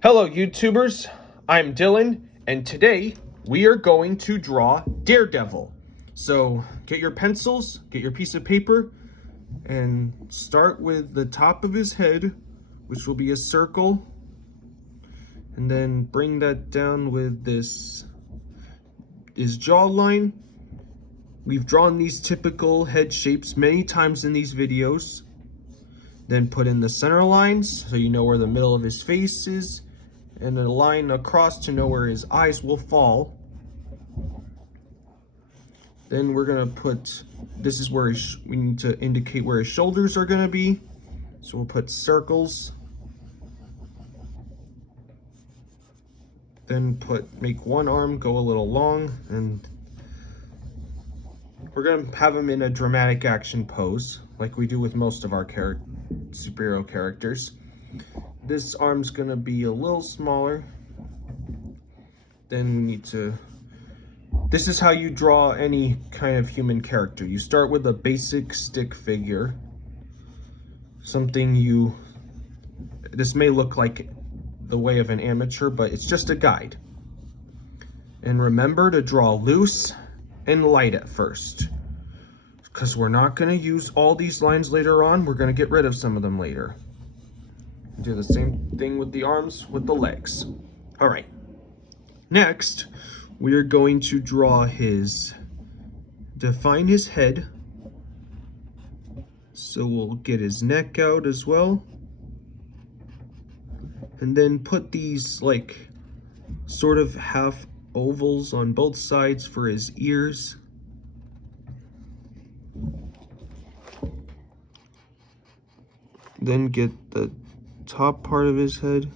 Hello YouTubers, I'm Dylan, and today we are going to draw Daredevil. So get your pencils, get your piece of paper, and start with the top of his head, which will be a circle, and then bring that down with his jawline. We've drawn these typical head shapes many times in these videos. Then put in the center lines so you know where the middle of his face is, and a line across to know where his eyes will fall. Then we're gonna put, this is where we need to indicate where his shoulders are gonna be. So we'll put circles. Then make one arm go a little long, and we're gonna have him in a dramatic action pose, like we do with most of our superhero characters. This arm's gonna be a little smaller. Then we need to, this is how you draw any kind of human character. You start with a basic stick figure. This may look like the way of an amateur, but it's just a guide. And remember to draw loose and light at first, because we're not gonna use all these lines later on. We're gonna get rid of some of them later. Do the same thing with the arms, with the legs. All right. Next, we are going to define his head. So we'll get his neck out as well. And then put these like sort of half ovals on both sides for his ears. Then get the top part of his head.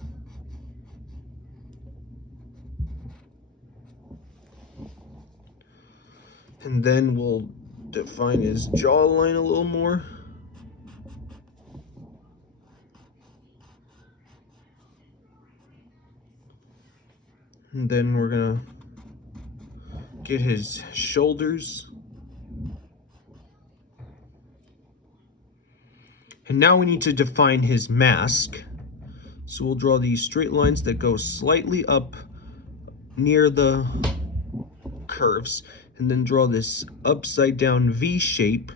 And then we'll define his jawline a little more. And then we're gonna get his shoulders. And now we need to define his mask. So we'll draw these straight lines that go slightly up near the curves, and then draw this upside down V shape.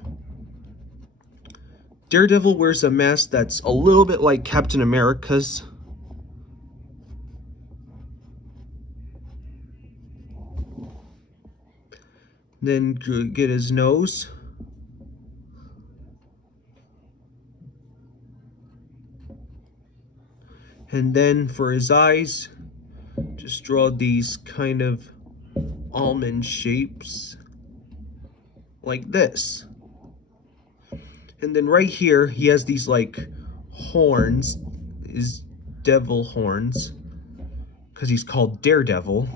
Daredevil wears a mask that's a little bit like Captain America's. Then get his nose. And then for his eyes, just draw these kind of almond shapes like this. And then right here, he has these like horns, his devil horns, because he's called Daredevil.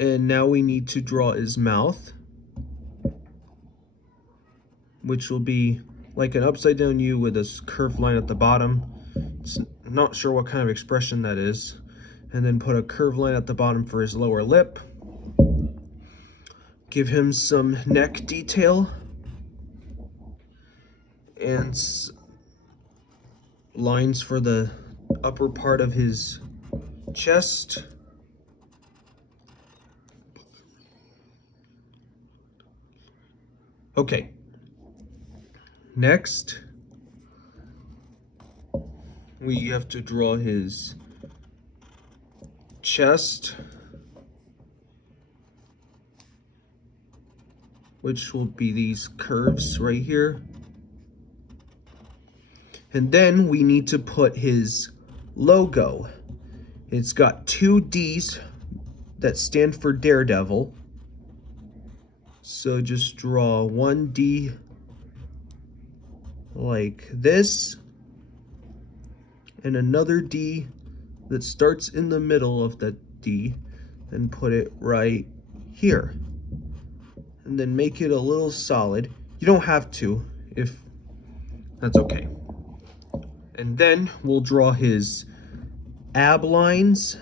And now we need to draw his mouth, which will be like an upside down U with a curved line at the bottom. I'm not sure what kind of expression that is. And then put a curved line at the bottom for his lower lip. Give him some neck detail and lines for the upper part of his chest. Okay. Next, we have to draw his chest, which will be these curves right here. And then we need to put his logo. It's got two D's that stand for Daredevil. So just draw one D like this, and another D that starts in the middle of that D, and put it right here. And then make it a little solid. You don't have to, if that's okay. And then we'll draw his ab lines.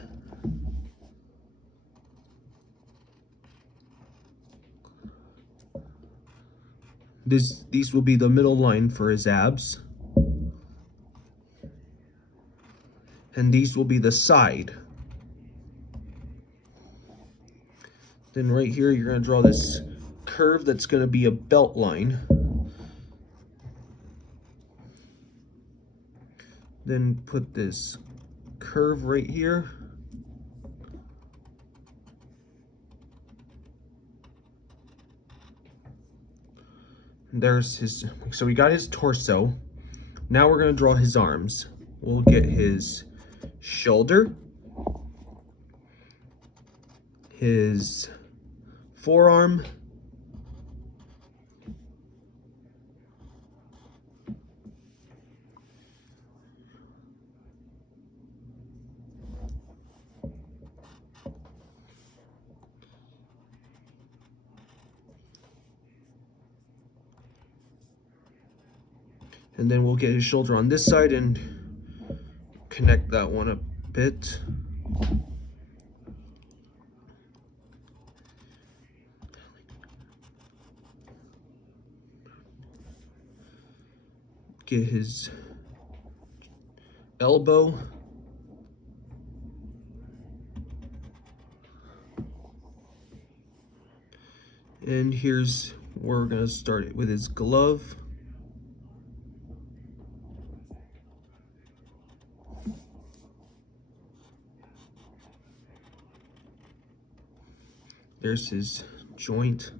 These will be the middle line for his abs. and these will be the side. Then right here, you're going to draw this curve that's going to be a belt line. Then put this curve right here. There's his, so we got his torso. Now we're going to draw his arms. We'll get his shoulder, his forearm, and then we'll get his shoulder on this side and connect that one a bit. Get his elbow. And here's where we're gonna start it with his glove. There's his joint.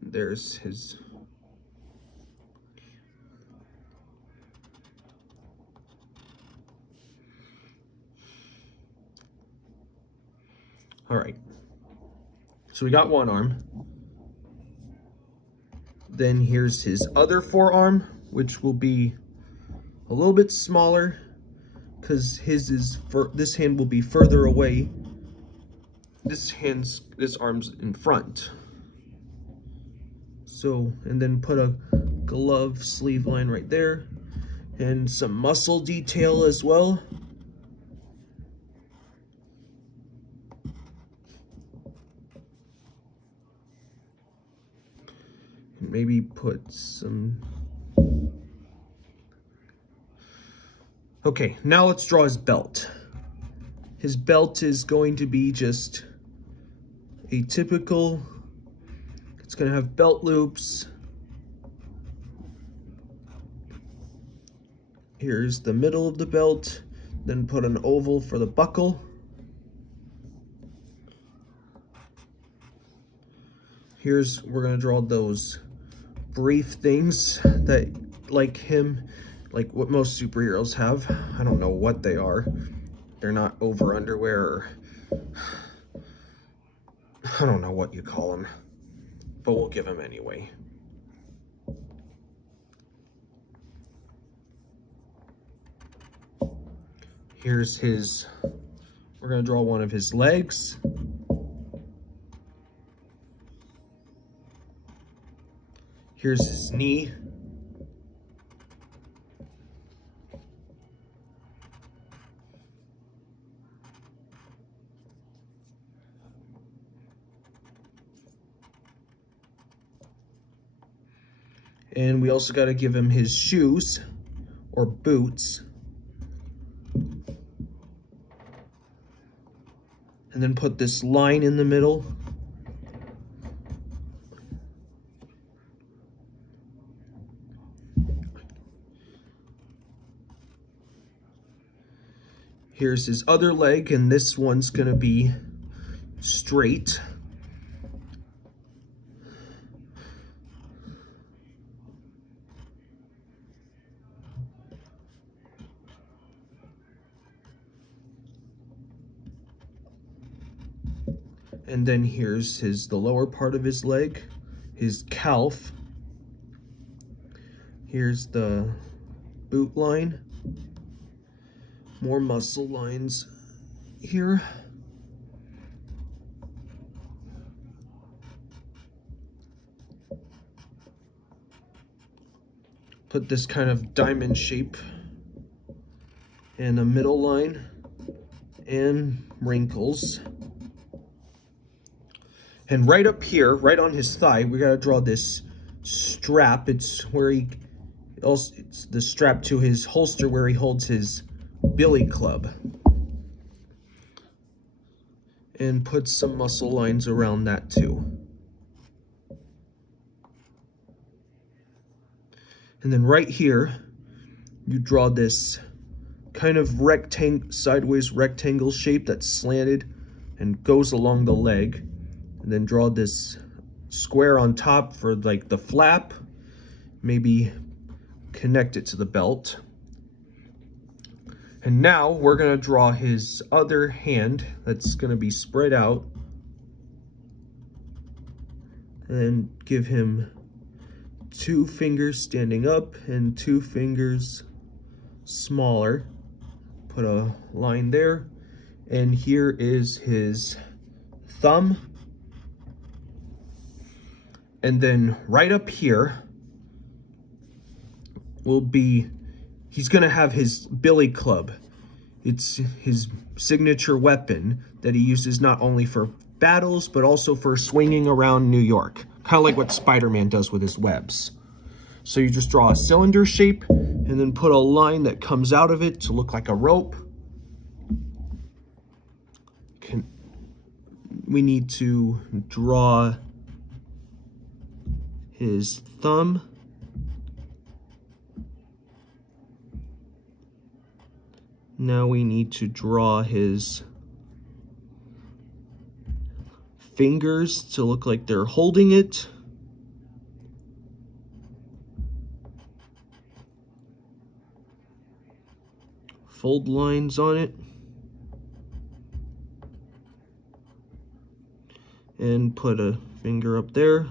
There's his all right. So we got one arm. Then here's his other forearm, which will be a little bit smaller because this hand will be further away. This arm's in front. So, and then put a glove sleeve line right there and some muscle detail as well. And maybe put some. Okay, now let's draw his belt. His belt is going to be just a typical, it's going to have belt loops. Here's the middle of the belt, then put an oval for the buckle. We're going to draw those brief things that, like what most superheroes have. I don't know what they are. They're not over underwear or I don't know what you call them, but we'll give them anyway. Here's we're gonna draw one of his legs. Here's his knee. And we also got to give him his shoes or boots. And then put this line in the middle. Here's his other leg, and this one's going to be straight. And then here's the lower part of his leg, his calf. Here's the boot line. More muscle lines here. put this kind of diamond shape and a middle line and wrinkles. And right up here, right on his thigh, we gotta draw this strap. It's where it's the strap to his holster where he holds his billy club. And put some muscle lines around that too. And then right here, you draw this kind of sideways rectangle shape that's slanted and goes along the leg. And then draw this square on top for like the flap. Maybe connect it to the belt. And now we're gonna draw his other hand that's gonna be spread out. And give him 2 fingers standing up and 2 fingers smaller. Put a line there. And here is his thumb. And then right up here will be, he's gonna have his billy club. It's his signature weapon that he uses not only for battles, but also for swinging around New York. Kind of like what Spider-Man does with his webs. So you just draw a cylinder shape and then put a line that comes out of it to look like a rope. We need to draw his thumb. Now we need to draw his fingers to look like they're holding it. Fold lines on it. And put a finger up there.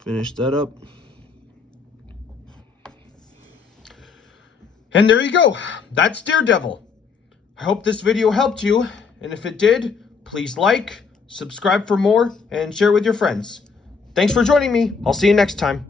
Finish that up. And there you go. That's Daredevil. I hope this video helped you. And if it did, please like, subscribe for more, and share with your friends. Thanks for joining me. I'll see you next time.